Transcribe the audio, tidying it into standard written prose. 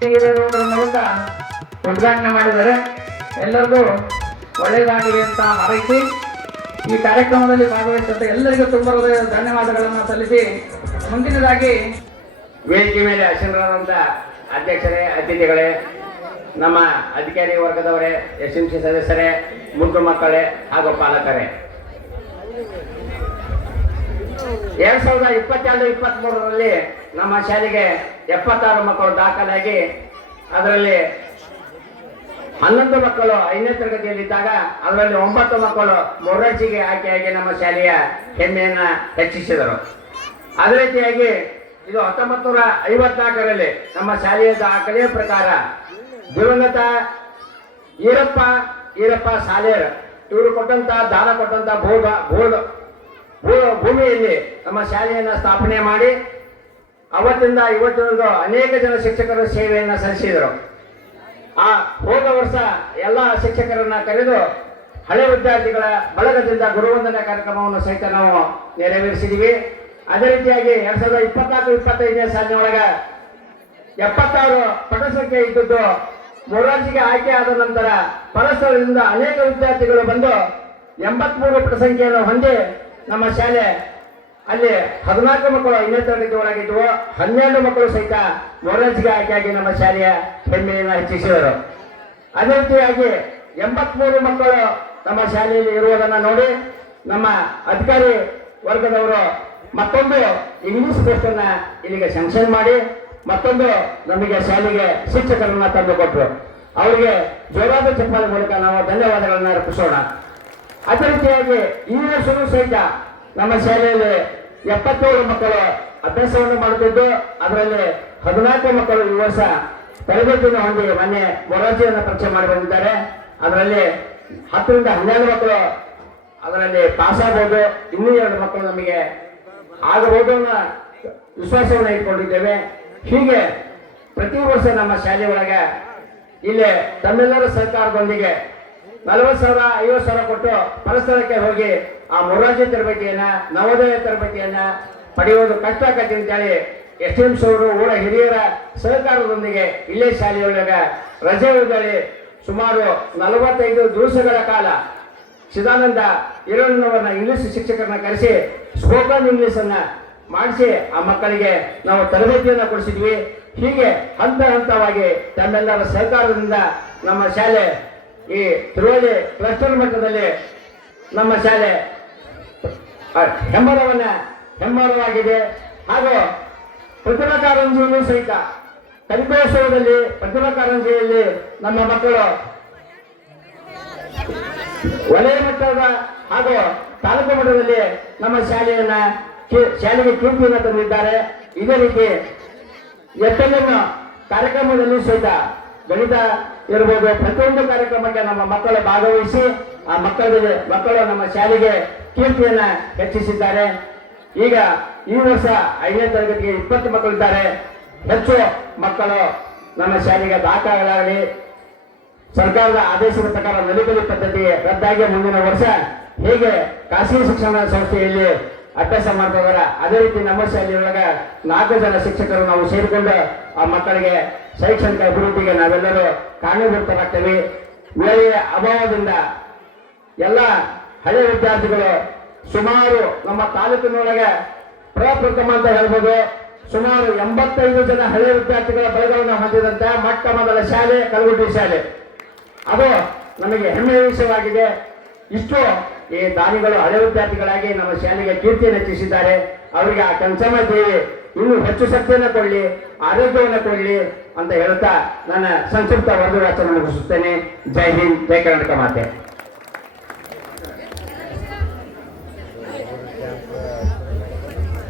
ಮೂಲಕ ಉದ್ಘಾಟನೆ ಮಾಡಿದರೆ ಎಲ್ಲರಿಗೂ ಒಳ್ಳೆಯದಾಗಲಿ ಅಂತ ಹಾರೈಸಿ ಈ ಕಾರ್ಯಕ್ರಮದಲ್ಲಿ ಭಾಗವಹಿಸಿದ ಎಲ್ಲರಿಗೂ ತುಂಬ ಹೃದಯದ ಧನ್ಯವಾದಗಳನ್ನು ಸಲ್ಲಿಸಿ ಮುಂದಿನದಾಗಿ ವೇದಿಕೆ ಮೇಲೆ ಆಶೀರ್ವಾದಂತ ಅಧ್ಯಕ್ಷರೇ, ಅತಿಥಿಗಳೇ, ನಮ್ಮ ಅಧಿಕಾರಿ ವರ್ಗದವರೇ, SMC ಸದಸ್ಯರೇ, ಮುದ್ದು ಮಕ್ಕಳೇ ಹಾಗೂ ಪಾಲಕರೇ, 2022-23ರಲ್ಲಿ ನಮ್ಮ ಶಾಲೆಗೆ 76 ಮಕ್ಕಳು ದಾಖಲಾಗಿ ಅದರಲ್ಲಿ 11 ಮಕ್ಕಳು 5ನೇ ತರಗತಿಯಲ್ಲಿದ್ದಾಗ ಅದರಲ್ಲಿ 9 ಮಕ್ಕಳು ಮೊರಾರ್ಜಿಗೆ ಆಯ್ಕೆಯಾಗಿ ನಮ್ಮ ಶಾಲೆಯ ಹೆಮ್ಮೆಯನ್ನು ಹೆಚ್ಚಿಸಿದರು. ಅದೇ ರೀತಿಯಾಗಿ ಇದು 1954ರಲ್ಲಿ ನಮ್ಮ ಶಾಲೆಯ ದಾಖಲೆಯ ಪ್ರಕಾರ ದಿವಂಗತ ಈರಪ್ಪ ಸಾಲೇರ್ ಇವರು ಕೊಟ್ಟಂತ ದಾನ ಕೊಟ್ಟಂತ ಭೂಮಿಯಲ್ಲಿ ನಮ್ಮ ಶಾಲೆಯನ್ನು ಸ್ಥಾಪನೆ ಮಾಡಿ ಅವತ್ತಿಂದ ಇವತ್ತಿನವರೆಗೂ ಅನೇಕ ಜನ ಶಿಕ್ಷಕರು ಸೇವೆಯನ್ನು ಸಲ್ಲಿಸಿದರು. ಆ ಹೋದ ವರ್ಷ ಎಲ್ಲ ಶಿಕ್ಷಕರನ್ನ ಕರೆದು ಹಳೆ ವಿದ್ಯಾರ್ಥಿಗಳ ಬಳಗದಿಂದ ಗುರುವಂದನಾ ಕಾರ್ಯಕ್ರಮವನ್ನು ಸಹಿತ ನಾವು ನೆರವೇರಿಸಿದ್ದೀವಿ. ಅದೇ ರೀತಿಯಾಗಿ 2024-25ನೇ ಸಾಲಿನೊಳಗ 76 ಪಟ ಸಂಖ್ಯೆ ಇದ್ದದ್ದು ಮೊರಾರ್ಜಿಗೆ ಆಯ್ಕೆ ಆದ ನಂತರ ಪರಸ್ಪರದಿಂದ ಅನೇಕ ವಿದ್ಯಾರ್ಥಿಗಳು ಬಂದು 83 ಪಟ ಸಂಖ್ಯೆಯನ್ನು ಹೊಂದಿ ನಮ್ಮ ಶಾಲೆ ಅಲ್ಲಿ 14 ಮಕ್ಕಳು 5ನೇ ತರಗತಿ ಒಳಗಿದ್ವು, 12 ಮಕ್ಕಳು ಸಹಿತ ಮೊರಾರ್ಜಿಗೆ ಆಯ್ಕೆಯಾಗಿ ನಮ್ಮ ಶಾಲೆಯ ಹೆಮ್ಮೆಯನ್ನು ಹೆಚ್ಚಿಸಿದರು. ಅದೇ ರೀತಿಯಾಗಿ 83 ಮಕ್ಕಳು ನಮ್ಮ ಶಾಲೆಯಲ್ಲಿ ಇರುವುದನ್ನು ನೋಡಿ ನಮ್ಮ ಅಧಿಕಾರಿ ವರ್ಗದವರು ಮತ್ತೊಂದು ಇಂಗ್ಲಿಷ್ ಕೋರ್ಸನ್ನ ಇಲ್ಲಿಗೆ ಸ್ಯಾಂಕ್ಷನ್ ಮಾಡಿ ಮತ್ತೊಂದು ನಮಗೆ ಶಾಲೆಗೆ ಶಿಕ್ಷಕರನ್ನ ತಂದು ಕೊಟ್ಟರು. ಅವರಿಗೆ ಜೋರಾದ ಚಪ್ಪಾಳೆ ಮೂಲಕ ನಾವು ಧನ್ಯವಾದಗಳನ್ನ ಅರ್ಪಿಸೋಣ. ಅದೇ ರೀತಿಯಾಗಿ ಈ ವರ್ಷವೂ ಸಹಿತ ನಮ್ಮ ಶಾಲೆಯಲ್ಲಿ 77 ಮಕ್ಕಳು ಅಭ್ಯಾಸವನ್ನು ಮಾಡುತ್ತಿದ್ದು ಅದರಲ್ಲಿ 14 ಮಕ್ಕಳು ಈ ವರ್ಷ ತರಬೇತಿಯನ್ನು ಹೊಂದಿ ಮೊನ್ನೆ ಮೊರಾರ್ಜಿಯನ್ನು ಪರೀಕ್ಷೆ ಮಾಡಿ ಬಂದಿದ್ದಾರೆ. ಅದರಲ್ಲಿ 10ರಿಂದ 12 ಮಕ್ಕಳು ಅದರಲ್ಲಿ ಪಾಸ್ ಆಗಬಹುದು, ಇನ್ನೂ 2 ಮಕ್ಕಳು ನಮಗೆ ಆಗಬಹುದು ಅನ್ನೋ ವಿಶ್ವಾಸವನ್ನು ಇಟ್ಕೊಂಡಿದ್ದೇವೆ. ಹೀಗೆ ಪ್ರತಿ ವರ್ಷ ನಮ್ಮ ಶಾಲೆ ಒಳಗೆ ಇಲ್ಲಿ ತಮ್ಮೆಲ್ಲರ ಸರ್ಕಾರದೊಂದಿಗೆ 40,000 50,000 ಕೊಟ್ಟು ಪರಸ್ಥಳಕ್ಕೆ ಹೋಗಿ ಆ ಮೊರಾರ್ಜಿ ತರಬೇತಿಯನ್ನ ನವೋದಯ ತರಬೇತಿಯನ್ನ ಪಡೆಯುವುದು ಕಷ್ಟ ಆಗತ್ತೆ ಅಂತೇಳಿ SMC ಅವರು ಊರ ಹಿರಿಯರ ಸಹಕಾರದೊಂದಿಗೆ ಇಲ್ಲೇ ಶಾಲೆಯೊಳಗೆ ರಜೆ ಉಳಿದಲ್ಲಿ ಸುಮಾರು 45 ದಿವಸಗಳ ಕಾಲ ಚಿದಾನಂದ ಈರಣ್ಣವರನ್ನ ಇಂಗ್ಲಿಷ್ ಶಿಕ್ಷಕರನ್ನ ಕರೆಸಿ ಸ್ಪೋಕನ್ ಇಂಗ್ಲಿಷ್ ಅನ್ನ ಮಾಡಿಸಿ ಆ ಮಕ್ಕಳಿಗೆ ನಾವು ತರಬೇತಿಯನ್ನು ಕೊಡಿಸಿದ್ವಿ. ಹೀಗೆ ಹಂತ ಹಂತವಾಗಿ ತಮ್ಮೆಲ್ಲರ ಸಹಕಾರದಿಂದ ನಮ್ಮ ಶಾಲೆ ಈ ತಿರುವಳ್ಳಿ ಕ್ಲಸ್ಟರ್ ಮಟ್ಟದಲ್ಲಿ ನಮ್ಮ ಶಾಲೆ ಹೆಮ್ಮರವಾಗಿದೆ. ಹಾಗೂ ಪ್ರತಿಭಾ ಕಾರಂಜಿಯಲ್ಲೂ ಸಹಿತ ಕಲಿಕೋತ್ಸವದಲ್ಲಿ ಪ್ರತಿಭಾ ಕಾರಂಜಿಯಲ್ಲಿ ನಮ್ಮ ಮಕ್ಕಳು ವಲಯ ಮಟ್ಟದ ಹಾಗೂ ತಾಲೂಕು ಮಟ್ಟದಲ್ಲಿ ನಮ್ಮ ಶಾಲೆಗೆ ಕೀರ್ತಿಯನ್ನು ತಂದಿದ್ದಾರೆ. ಇದೇ ರೀತಿ FLM ಕಾರ್ಯಕ್ರಮದಲ್ಲಿ ಸಹಿತ ಗಣಿತ ಇರಬಹುದು, ಪ್ರತಿಯೊಂದು ಕಾರ್ಯಕ್ರಮಕ್ಕೆ ನಮ್ಮ ಮಕ್ಕಳು ಭಾಗವಹಿಸಿ ಆ ಮಕ್ಕಳು ನಮ್ಮ ಶಾಲೆಗೆ ಕೀರ್ತಿಯನ್ನ ಹೆಚ್ಚಿಸಿದ್ದಾರೆ. ಈಗ ಈ ವರ್ಷ 5ನೇ ತರಗತಿಗೆ 20 ಮಕ್ಕಳಿದ್ದಾರೆ. ಹೆಚ್ಚು ಮಕ್ಕಳು ನಮ್ಮ ಶಾಲೆಗೆ ದಾಖಲಾಗಲಿ. ಸರ್ಕಾರದ ಆದೇಶದ ಪ್ರಕಾರ ನಲಿಕಲಿ ಪದ್ಧತಿ ರದ್ದಾಗಿ ಮುಂದಿನ ವರ್ಷ ಹೇಗೆ ಖಾಸಗಿ ಶಿಕ್ಷಣ ಸಂಸ್ಥೆಯಲ್ಲಿ ಅಭ್ಯಾಸ ಮಾಡ್ತಾ ಇದ್ದಾರೆ ಅದೇ ರೀತಿ ನಮ್ಮ ಶಾಲೆಯೊಳಗೆ 4 ಜನ ಶಿಕ್ಷಕರು ನಾವು ಸೇರಿಕೊಂಡು ಆ ಮಕ್ಕಳಿಗೆ ಶೈಕ್ಷಣಿಕ ಅಭಿವೃದ್ಧಿಗೆ ನಾವೆಲ್ಲರೂ ಕಾರಣೀಭೂತರಾಗ್ತೇವೆ. ವೇಳೆಯ ಅಭಾವದಿಂದ ಎಲ್ಲ ಹಳೆ ವಿದ್ಯಾರ್ಥಿಗಳು ಸುಮಾರು ನಮ್ಮ ತಾಲೂಕಿನೊಳಗೆ ಪ್ರಪ್ರಥಮ ಅಂತ ಹೇಳ್ಬೋದು ಸುಮಾರು 85 ಜನ ಹಳೆ ವಿದ್ಯಾರ್ಥಿಗಳ ಬಳಗವನ್ನು ಹೊಂದಿದಂತ ಮೊಟ್ಟ ಮೊದಲ ಶಾಲೆ ಕಲಗುಡ್ಡಿ ಶಾಲೆ. ಅದು ನಮಗೆ ಹೆಮ್ಮೆಯ ವಿಷಯವಾಗಿದೆ. ಇಷ್ಟು ಈ ದಾನಿಗಳು ಹಳೆ ವಿದ್ಯಾರ್ಥಿಗಳಾಗಿ ನಮ್ಮ ಶಾಲೆಗೆ ಕೀರ್ತಿಯನ್ನು ಹೆಚ್ಚಿಸಿದ್ದಾರೆ. ಅವರಿಗೆ ಆ ಕಂಚಮ್ಮ ದೇವಿ ಇನ್ನೂ ಹೆಚ್ಚು ಶಕ್ತಿಯನ್ನು ಕೊಡಲಿ, ಆರೋಗ್ಯವನ್ನು ಕೊಡಲಿ ಅಂತ ಹೇಳ್ತಾ ನನ್ನ ಸಂಕ್ಷಿಪ್ತ ವರದಿ ವಾಚನ ಮುಗಿಸುತ್ತೇನೆ. ಜೈ ಹಿಂದ್, ಜೈ ಕರ್ನಾಟಕ ಮಾತೆ.